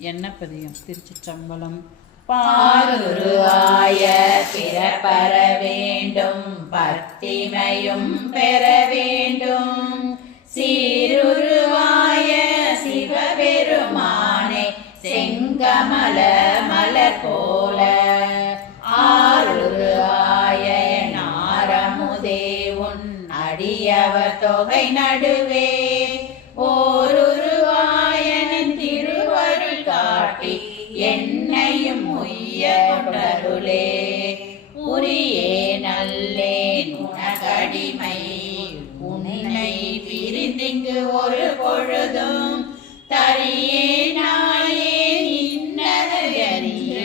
என்ன எண்ணப்பதியம் திருச்சிற்றம்பலம். பாருருவாய பிறப்பற வேண்டும் பத்திமையும் பெற வேண்டும் சீருருவாய சிவபெருமானே செங்கமல மலர் போல ஆருருவாய நாரமுதே உன் அடியவர் தொகை நடுவே. ஒரு என்னையும் உய்ய கொண்டருளே. உரியே நல்லேன் உனகடிமை உன்னை பிரிந்திங்கு ஒரு பொழுதும் தரியே நாயேன் இன்னதறியே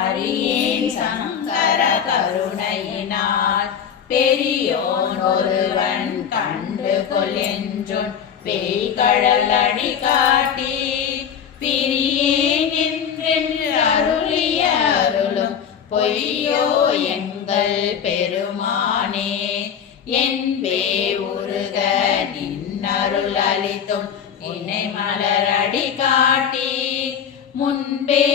அறியேன் சங்கர கருணையினால் பெரியோன் ஒருவன் கண்டு கொல்லென்றொன் பேய்கழல் அடி காட்டி பிரி பொய்யோ எங்கள் பெருமானே என்பே உருக நின்னருள் அளித்தும். என்னை மலரடி காட்டி முன்பே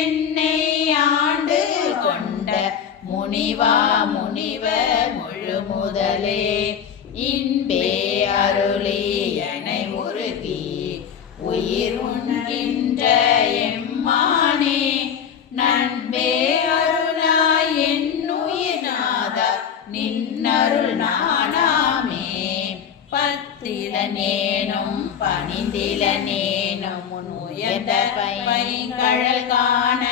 என்னை ஆண்டு கொண்ட முனிவா முனிவ முழு முதலே. இன்பே அருளி எனை உருகி உயிர் உண்கின்ற நேனும் பணிந்திலனேனும் நேனும் உயர்ந்த பைங்கழல் காண.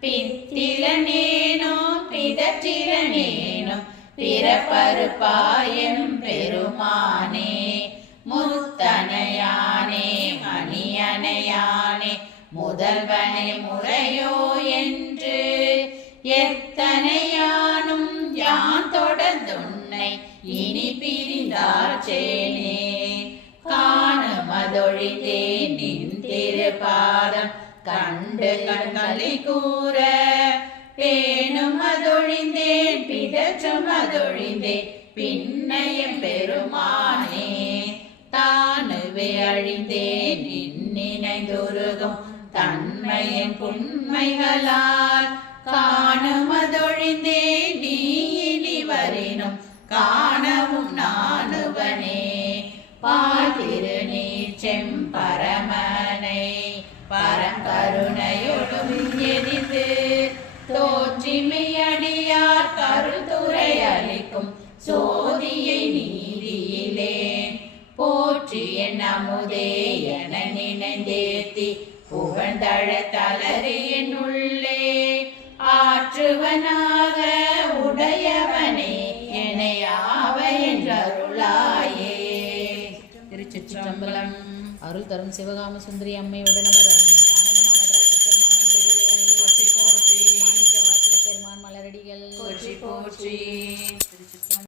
பித்தில நேனும் பிதற்றில நேனும் பிறப்பருப்பாயும் பெருமானே. முத்தனையானே மணியனையானே முதல்வனை முறையோ என்று எத்தனையானும் யான் தொடர்ந்துன்னை இனி பிரிந்தாச்சேனே காணுமதொழிந்தே நின் திருப்பாதம் கண்டு கண்களி கூற பேணும் அதொழிந்தேன் பிதற்றும் பிதற்றுமதொழிந்தேன் பின்னையும் பெருமானே தானுவே அழிந்தேன் நின்னினைந்துருகும் தன்மையின் புண்மைகளால் காணும் அதொழிந்தே நீ இனி வரினும் காணவும் நானுவனே பா தோற்றிமையடியார் கருத்துரை அளிக்கும் சோதியை நீதியிலே. போற்றி என் அமுதே என நினைந்தேத்தி புகழ்ந்தழ தளறி என் உள்ளே. ஆற்றுவனாக உடையவனே என்னை ஆவ என்றருளாயே. திருச்சிற்றம்பலம். அருள் தரும் சிவகாம சுந்தரி அம்மையுடன் அவர் அருள்.